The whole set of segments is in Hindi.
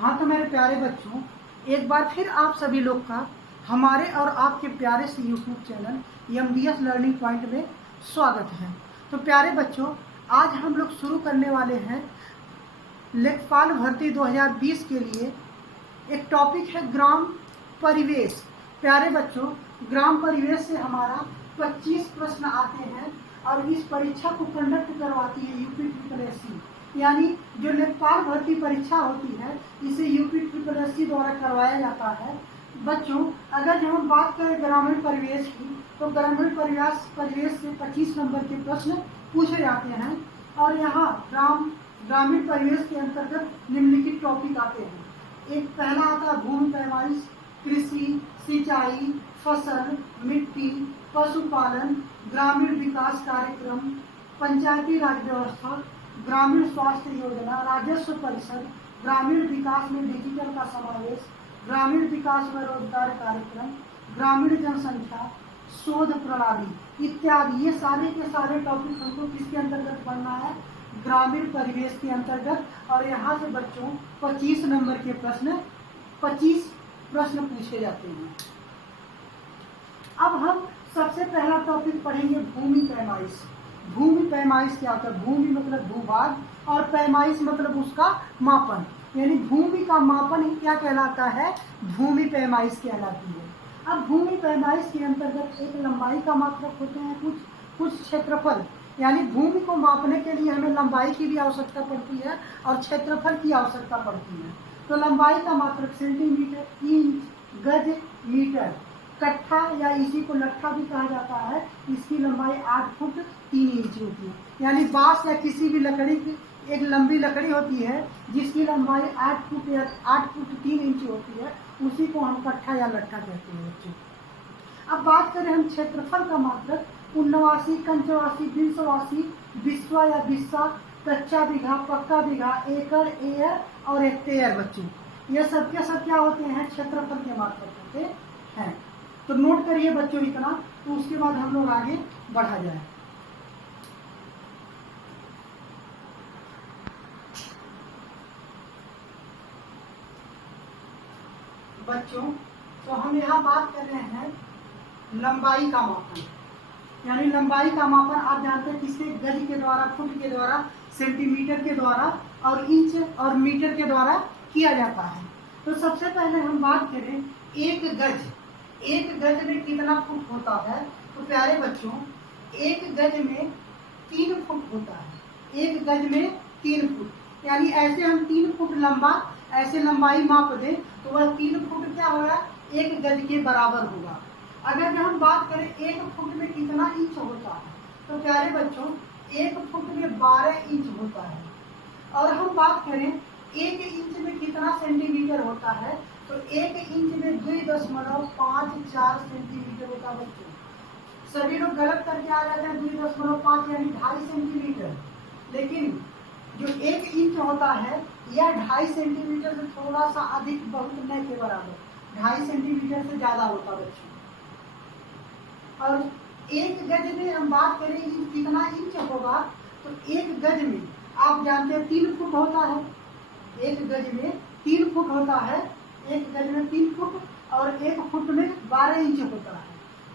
हाँ तो मेरे प्यारे बच्चों, एक बार फिर आप सभी लोग का हमारे और आपके प्यारे से YouTube channel MDS learning point में स्वागत है। तो प्यारे बच्चों, आज हम लोग शुरू करने वाले हैं लेखपाल भर्ती 2020 के लिए। एक टॉपिक है ग्राम परिवेश। प्यारे बच्चों, ग्राम परिवेश से हमारा 25 प्रश्न आते हैं और इस परीक्षा को कंडक्ट करवाती है UPSSC, यानी जो लेखपाल भर्ती परीक्षा होती है इसे UPSSC द्वारा करवाया जाता है। बच्चों, अगर जब हम बात करें ग्रामीण परिवेश की, तो ग्रामीण परिवेश से 25 नंबर के प्रश्न पूछे जाते हैं और यहाँ ग्रामीण परिवेश के अंतर्गत निम्नलिखित टॉपिक आते हैं। एक पहला आता है भूमि पैमाइश, कृषि, सिंचाई, फसल, मिट्टी, पशुपालन, ग्रामीण विकास कार्यक्रम, पंचायती राज व्यवस्था, ग्रामीण स्वास्थ्य योजना, राजस्व परिषद, ग्रामीण विकास में डिजिटल का समावेश, ग्रामीण विकास व रोजगार कार्यक्रम, ग्रामीण जनसंख्या, शोध प्रणाली इत्यादि। ये सारे के सारे टॉपिक हमको किसके अंतर्गत पढ़ना है? ग्रामीण परिवेश के अंतर्गत। और यहाँ से बच्चों 25 नंबर के प्रश्न 25 प्रश्न पूछे जाते हैं। अब हम सबसे पहला टॉपिक पढ़ेंगे भूमि पैमाइश। भूमि पैमाइश क्या होता है? भूमि मतलब भूभाग और पैमाइश मतलब उसका मापन, यानी भूमि का मापन ही क्या कहलाता है? भूमि पैमाइश कहलाती है। अब भूमि पैमाइश के अंतर्गत एक लंबाई का मात्रक होते हैं, कुछ क्षेत्रफल, यानी भूमि को मापने के लिए हमें लंबाई की भी आवश्यकता पड़ती है और क्षेत्रफल की आवश्यकता पड़ती है। तो लंबाई का मात्रक सेंटीमीटर, इंच, गज, मीटर, कट्ठा या इसी को लट्ठा भी कहा जाता है। इसकी लंबाई 8 फुट 3 इंच होती है। यानी बांस या किसी भी लकड़ी की एक लंबी लकड़ी होती है जिसकी लंबाई 8 फुट 3 इंच होती है, उसी को हम कट्ठा या लट्ठा कहते हैं बच्चों। अब बात करें हम क्षेत्रफल का मात्रक, 89, पंचवासी, 280, बिस्वा या बिस्सा, कच्चा बीघा, पक्का बीघा, एकड़, एयर और हेक्टेयर। बच्चों, ये सब के सब क्या होते हैं? क्षेत्रफल के मात्रक होते हैं। तो नोट करिए बच्चों इतना, तो उसके बाद हम लोग आगे बढ़ा जाए। बच्चों, तो हम यहाँ बात कर रहे हैं लंबाई का मापन, यानी लंबाई का मापन आप जानते हैं किसके? गज के द्वारा, फुट के द्वारा, सेंटीमीटर के द्वारा और इंच और मीटर के द्वारा किया जाता है। तो सबसे पहले हम बात करें एक गज में कितना फुट होता है? तो प्यारे बच्चों, एक गज में 3 फुट होता है। एक गज में 3 फुट, यानी ऐसे हम 3 फुट लंबा ऐसे लंबाई माप दें तो वह 3 फुट क्या होगा? एक गज के बराबर होगा। अगर हम बात करें 1 फुट में कितना इंच होता है, तो प्यारे बच्चों 1 फुट में 12 इंच होता है। और हम बात करें 1 इंच में कितना सेंटीमीटर होता है, तो 1 इंच में 2.54 सेंटीमीटर होता है। बच्चों, सभी लोग गलत करके आ जाते हैं 2.5 यानी 2.5 सेंटीमीटर, लेकिन जो 1 इंच होता है यह 2.5 सेंटीमीटर से थोड़ा सा अधिक, बहुत नहीं के बराबर, 2.5 सेंटीमीटर से ज्यादा होता है बच्चों। और 1 गज में हम बात करें कितना इंच होगा, तो 1 गज में आप जानते हैं 3 फुट होता है। 1 गज में 3 फुट होता है। 1 गज में 3 फुट और 1 फुट में 12 इंच होता है।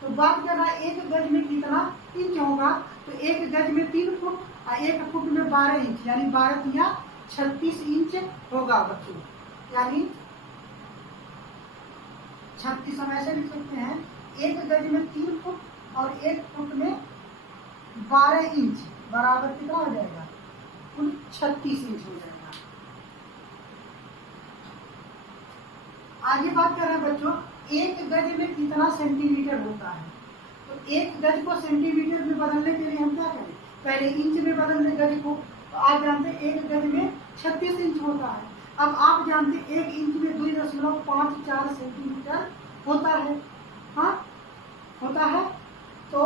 तो बात कर रहा है 1 गज में कितना इंच होगा, तो 1 गज में 3 फुट और 1 फुट में 12 इंच, यानी 12 या 36 इंच होगा बच्चों। यानी 36 हम ऐसे लिख सकते हैं, 1 गज में 3 फुट और 1 फुट में 12 इंच बराबर कितना हो जाएगा? कुल 36 इंच हो जाएगा। आगे बात कर रहे हैं बच्चों 1 गज में कितना सेंटीमीटर होता है। तो 1 गज को सेंटीमीटर में बदलने के लिए हम क्या करें? पहले इंच में बदल दें गज को। तो आप जानते हैं 1 गज में 36 इंच होता है। अब आप जानते हैं 1 इंच में 2.54 सेंटीमीटर होता है। हाँ, होता है। तो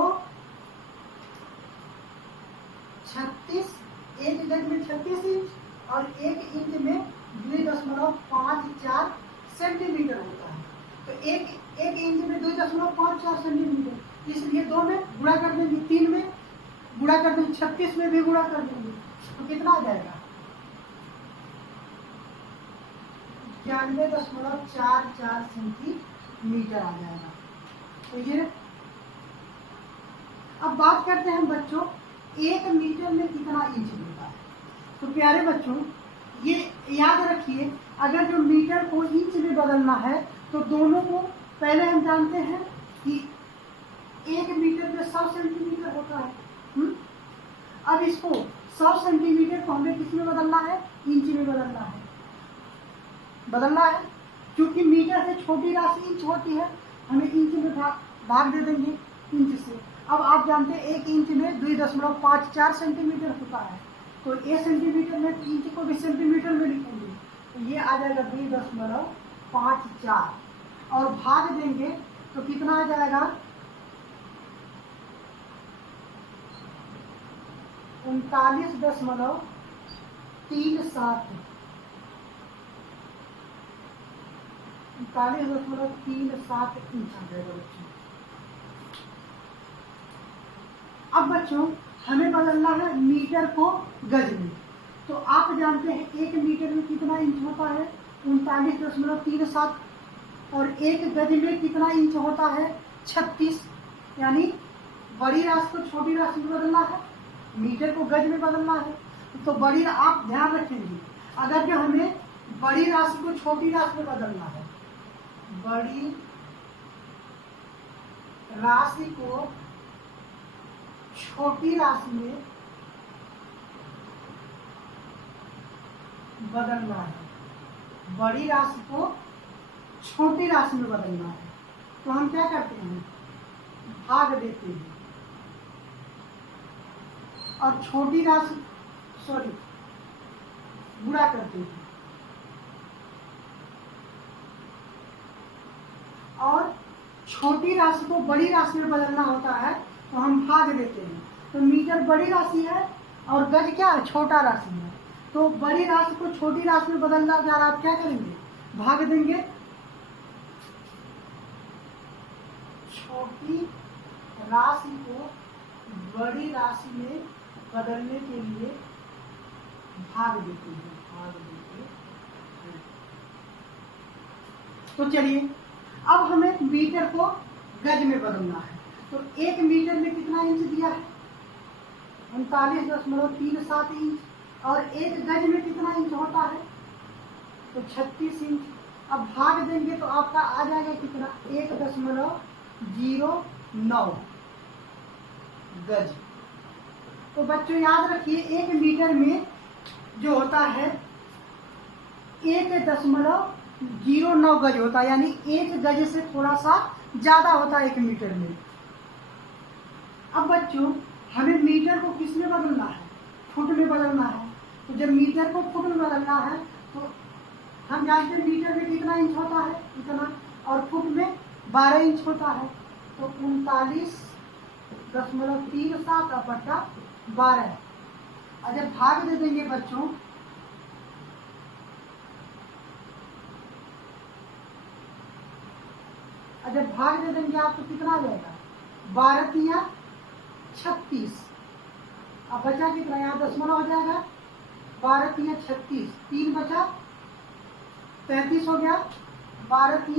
36, 1 गज में 36 इंच और 1 इंच में 2.54 सेंटीमीटर होता है। तो एक इंच में 2.54 सेंटीमीटर, इसलिए 2 में गुणा कर देंगे, 3 में गुणा कर देंगे, 36 में भी गुणा कर देंगे, तो कितना आ जाएगा? 91.44 सेंटीमीटर आ जाएगा। तो ये अब बात करते हैं बच्चों 1 मीटर में कितना इंच होता है। तो प्यारे बच्चों ये याद रखिए, अगर जो मीटर को इंच में बदलना है तो दोनों को पहले हम जानते हैं कि 1 मीटर में 100 सेंटीमीटर होता है। अब इसको 100 सेंटीमीटर को हमें किस में बदलना है, इंच में बदलना है। क्योंकि मीटर से छोटी राशि इंच होती है, हमें इंच में भाग दे देंगे इंच से। अब आप जानते हैं 1 इंच में 2.54 सेंटीमीटर होता है। तो 1 सेंटीमीटर में इंच को भी सेंटीमीटर में लिखेंगे, तो ये आ जाएगा 2.54 और भाग देंगे तो कितना आ जाएगा 39.37 इंच आ जाएगा बच्चों। अब बच्चों हमें बदलना है मीटर को गज में। तो आप जानते हैं 1 मीटर में कितना इंच होता है, 39.37 और 1 गज में कितना इंच होता है, 36। यानी बड़ी राशि को छोटी राशि में बदलना है, मीटर को गज में बदलना है। तो बड़ी, आप ध्यान रखेंगे अगर जो हमें बड़ी राशि को छोटी राशि में बदलना है, बड़ी राशि को छोटी राशि में बदलना है, बड़ी राशि को छोटी राशि में बदलना है, तो हम क्या करते हैं, भाग देते हैं और छोटी राशि गुणा करते हैं और छोटी राशि को बड़ी राशि में बदलना होता है, तो हम भाग देते हैं। तो मीटर बड़ी राशि है और गज क्या है, छोटा राशि है। तो बड़ी राशि को छोटी राशि में बदलना जा रहा, आप क्या करेंगे, भाग देंगे। छोटी राशि को बड़ी राशि में बदलने के लिए भाग देते हैं, तो चलिए अब हमें मीटर को गज में बदलना है। तो 1 मीटर में कितना इंच दिया है, 39.37 इंच और 1 गज में कितना इंच होता है, तो 36 इंच। अब भाग देंगे तो आपका आ जाएगा कितना, 1.09 गज। तो बच्चों याद रखिए 1 मीटर में जो होता है 1.09 गज होता है, यानी 1 गज से थोड़ा सा ज्यादा होता है 1 मीटर में। अब बच्चों हमें मीटर को किस में बदलना है, फुट में बदलना है। तो जब मीटर को फुट में बदलना है तो हम जानते हैं मीटर में कितना इंच होता है, इतना, और फुट में 12 इंच होता है। तो 39.37/12 और जब भाग दे देंगे बच्चों, जब भाग दे देंगे आपको कितना आ जाएगा, 12 × 36। अब बचा कितना, यहाँ दशमलव हो जाएगा, 12 × 36, 3 बचा 33 हो गया, 12 ×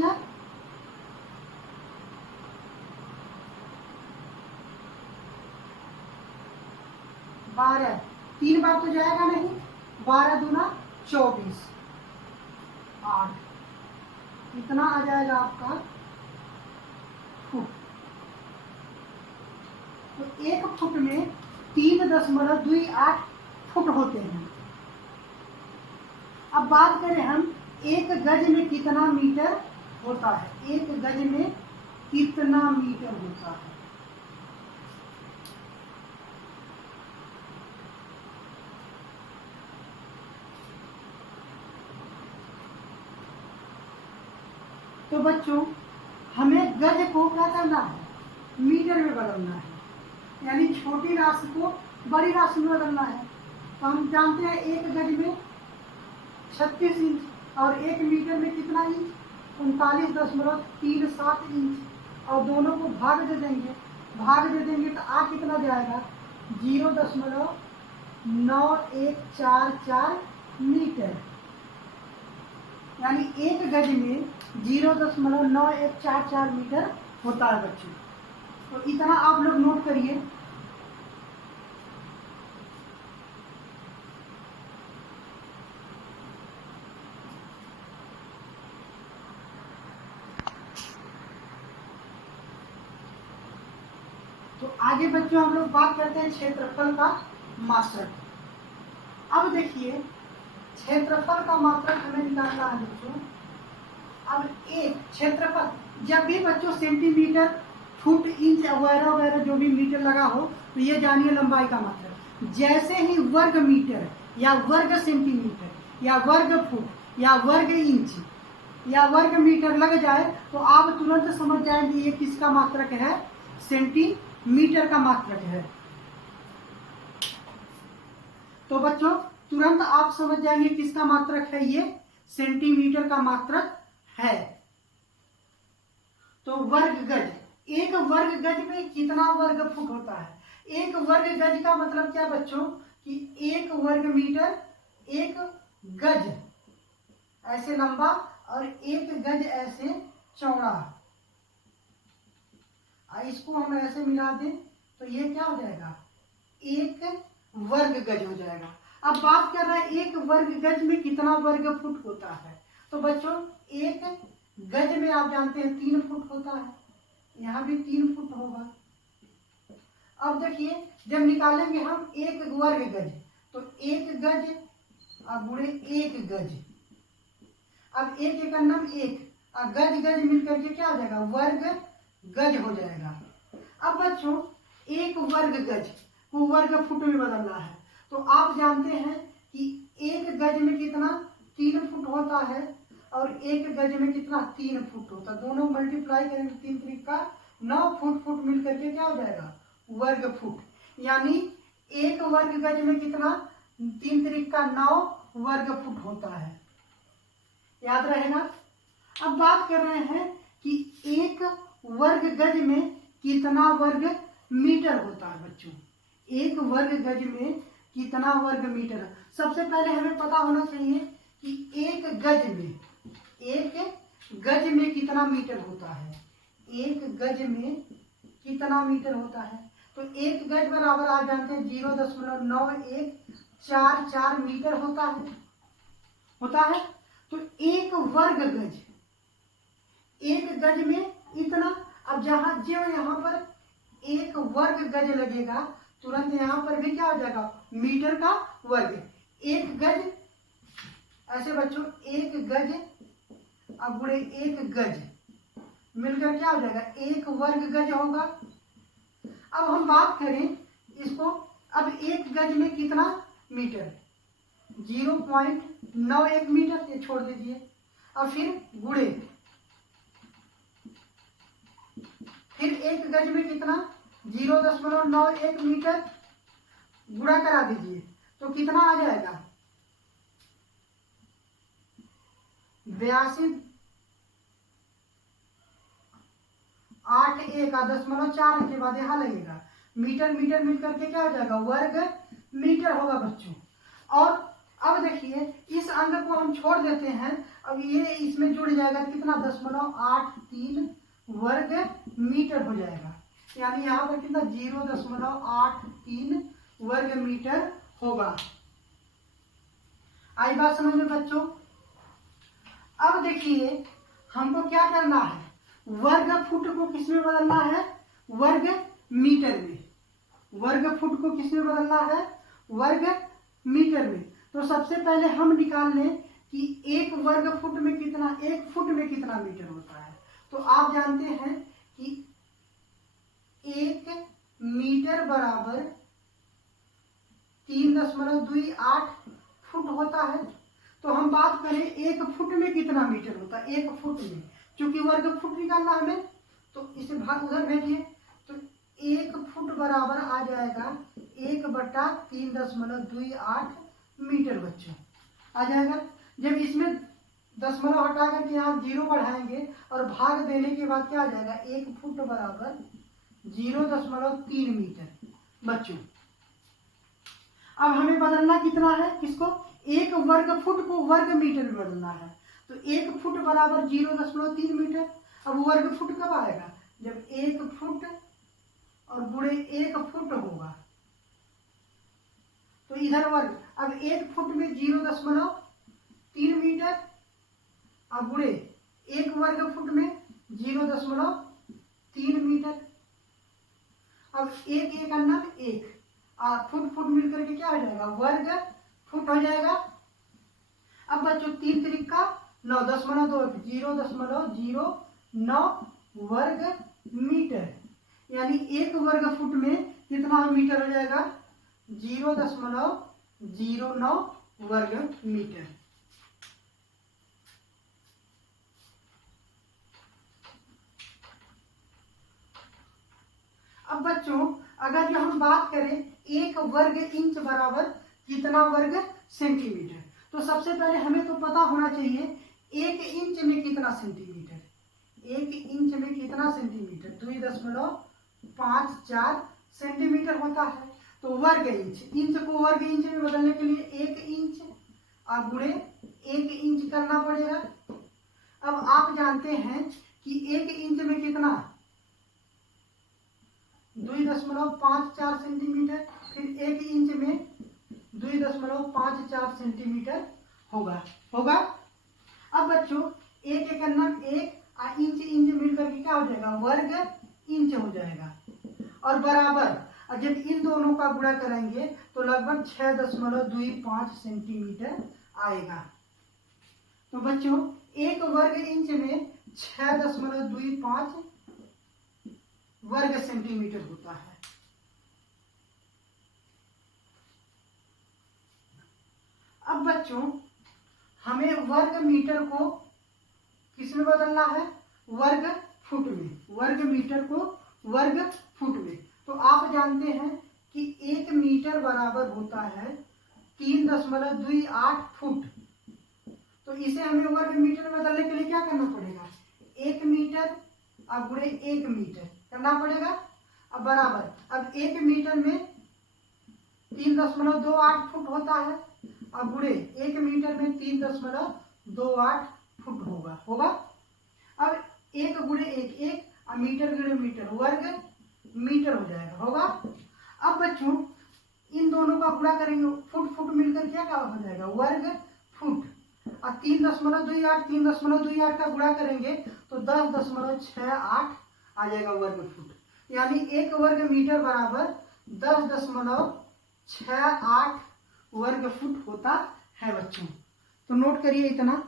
12, 3 बार तो जाएगा नहीं, 12 दूना 24, 8, इतना आ जाएगा आपका फुट। तो 1 फुट में 3.28 फुट होते हैं। अब बात करें हम 1 गज में कितना मीटर होता है, 1 गज में कितना मीटर होता है। तो बच्चों हमें गज को क्या करना है, मीटर में बदलना है, यानी छोटी राशि को बड़ी राशि में बदलना है। तो हम जानते हैं 1 गज में 36 इंच और 1 मीटर में कितना इंच, 39.37 इंच, और दोनों को भाग दे देंगे, तो आ कितना जाएगा, 0.9144 मीटर। यानी एक गज में 0.9144 मीटर होता है बच्चों। तो इतना आप लोग नोट करिए। तो आगे बच्चों हम लोग बात करते हैं क्षेत्रफल का मात्रक। अब देखिए क्षेत्रफल का मात्रक हमें निकालना है बच्चों। अब एक क्षेत्रफल जब भी बच्चों सेंटीमीटर, फुट, इंच वगैरह वगैरह जो भी मीटर लगा हो तो ये जानिए लंबाई का मात्रक। जैसे ही वर्ग मीटर या वर्ग सेंटीमीटर या वर्ग फुट या वर्ग इंच या वर्ग मीटर लग जाए तो आप तुरंत समझ जाएंगे ये किसका मात्रक है, सेंटीमीटर का मात्रक है। तो बच्चों तुरंत आप समझ जाएंगे किसका मात्रक है, ये सेंटीमीटर का मात्रक है। तो वर्ग गज, एक वर्ग गज में कितना वर्ग फुट होता है। एक वर्ग गज का मतलब क्या बच्चों कि एक वर्ग मीटर, एक गज ऐसे लंबा और एक गज ऐसे चौड़ा। इसको हम ऐसे मिला दें तो ये क्या हो जाएगा, एक वर्ग गज हो जाएगा। अब बात कर रहे हैं एक वर्ग गज में कितना वर्ग फुट होता है। तो बच्चों एक गज में आप जानते हैं 3 फुट होता है, यहाँ भी 3 फुट होगा। अब देखिए जब निकालेंगे हम एक वर्ग गज तो एक गज और गुणे एक गज। अब एक एक नाम एक और गज गज मिलकर के क्या हो जाएगा, वर्ग गज हो जाएगा। अब बच्चों एक वर्ग गज को वर्ग फुट में बदलना है तो आप जानते हैं कि एक गज में कितना 3 फुट होता है और एक गज में कितना 3 फुट होता है। दोनों मल्टीप्लाई करेंगे 3 त्रिका 9 फुट, फुट मिल करके क्या हो जाएगा, वर्ग फुट। यानी एक वर्ग गज में कितना 3 त्रिका 9 वर्ग फुट होता है, याद रहेगा। अब बात कर रहे हैं कि एक वर्ग गज में कितना वर्ग मीटर होता है बच्चों। एक वर्ग गज में कितना वर्ग मीटर है। सबसे पहले हमें पता होना चाहिए कि एक गज में कितना मीटर होता है। एक गज में कितना मीटर होता है तो एक गज बराबर आप जानते हैं 0.9144 मीटर होता है। तो एक वर्ग गज, एक गज में इतना। अब जहां जो यहाँ पर एक वर्ग गज लगेगा तुरंत यहाँ पर भी क्या हो जाएगा, मीटर का वर्ग। एक गज ऐसे बच्चों, एक गज अब गुणे एक गज मिलकर क्या हो जाएगा, एक वर्ग गज होगा। अब हम बात करें इसको, अब एक गज में कितना मीटर, 0.91 मीटर, ये छोड़ दीजिए। अब फिर गुणे, फिर एक गज में कितना 0.91 मीटर, गुणा करा दीजिए तो कितना आ जाएगा 82.81 के बाद यहाँ लगेगा मीटर, मीटर मिल करके क्या हो जाएगा, वर्ग मीटर होगा बच्चों। और अब देखिए इस अंक को हम छोड़ देते हैं, अब ये इसमें जुड़ जाएगा कितना 0.83 वर्ग मीटर हो जाएगा। यानी यहाँ पर कितना 0.83 वर्ग मीटर होगा। आई बात समझ में बच्चों। अब देखिए हमको क्या करना है, वर्ग फुट को किस में बदलना है, वर्ग मीटर में। वर्ग फुट को किस में बदलना है, वर्ग मीटर में। तो सबसे पहले हम निकाल लें कि एक वर्ग फुट में कितना, एक फुट में कितना मीटर होता है। तो आप जानते हैं कि 1 मीटर बराबर 3.28 फुट होता है। तो हम बात करें एक फुट में कितना मीटर होता है, एक फुट में, क्योंकि वर्ग फुट निकालना हमें तो इसे भाग उधर भेजिए। तो एक फुट बराबर आ जाएगा 1/3.28 मीटर बच्चों आ जाएगा। जब इसमें दशमलव हटा करके यहाँ 0 बढ़ाएंगे और भाग देने के बाद क्या आ जाएगा, एक फुट बराबर 0.3 मीटर बच्चों। अब हमें बदलना कितना है, किसको, एक वर्ग फुट को वर्ग मीटर में बदलना है। तो 1 फुट बराबर 0.3 मीटर। अब वर्ग फुट कब आएगा, जब 1 फुट और गुणे 1 फुट होगा, तो इधर वर्ग। अब 1 फुट में 0.3 मीटर और गुणे 1 वर्ग फुट में 0.3 मीटर। अब एक एक अन्ना 1 फुट फुट मिलकर के क्या हो जाएगा, वर्ग फुट हो जाएगा। अब बच्चों 3 त्रिका 9, 0.2 0.09 वर्ग मीटर, यानी 1 वर्ग फुट में कितना मीटर हो जाएगा, 0.09 वर्ग मीटर। अब बच्चों अगर जो हम बात करें 1 वर्ग इंच बराबर कितना वर्ग सेंटीमीटर, तो सबसे पहले हमें तो पता होना चाहिए 1 इंच में कितना सेंटीमीटर। 1 इंच में कितना सेंटीमीटर, 2.54 सेंटीमीटर होता है। तो वर्ग इंच, इंच को वर्ग इंच में बदलने के लिए 1 इंच और गुणे 1 इंच करना पड़ेगा। अब आप जानते हैं कि 1 इंच में कितना, 2.54 सेंटीमीटर, फिर 1 इंच में 2.54 सेंटीमीटर होगा। अब बच्चों एक एक अन्ना 1 इंच इंच मिलकर के क्या हो जाएगा, वर्ग इंच हो जाएगा। और बराबर, और जब इन दोनों का गुणा करेंगे तो लगभग 6.25 सेंटीमीटर आएगा। तो बच्चों 1 वर्ग इंच में 6.25 वर्ग सेंटीमीटर होता है। अब बच्चों हमें वर्ग मीटर को किस में बदलना है, वर्ग फुट में। वर्ग मीटर को वर्ग फुट में। तो आप जानते हैं कि 1 मीटर बराबर होता है 3.28 फुट। तो इसे हमें वर्ग मीटर में बदलने के लिए क्या करना पड़ेगा, 1 मीटर और गुणे 1 मीटर करना पड़ेगा। अब बराबर, अब 1 मीटर में 3.28 फुट होता है और गुणे 1 मीटर में 3.28 फुट होगा। अब 1 गुणे 1 1 और मीटर गुणे मीटर वर्ग मीटर हो जाएगा, होगा। अब बच्चों इन दोनों का गुणा करेंगे, फुट फुट मिलकर क्या हो जाएगा, वर्ग फुट। और 3.28 का गुणा करेंगे तो 10.68 आ जाएगा वर्ग फुट। यानी 1 वर्ग मीटर बराबर 10.68 वर्ग फुट होता है बच्चों। तो नोट करिए इतना।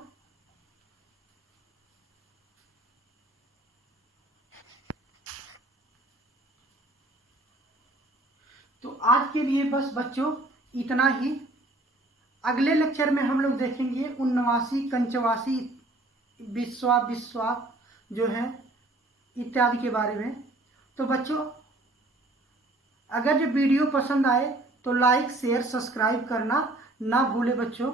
तो आज के लिए बस बच्चों इतना ही। अगले लेक्चर में हम लोग देखेंगे 79, कंचवासी, विश्वा जो है इत्यादि के बारे में। तो बच्चों अगर जो वीडियो पसंद आए तो लाइक शेयर सब्सक्राइब करना ना भूले बच्चों।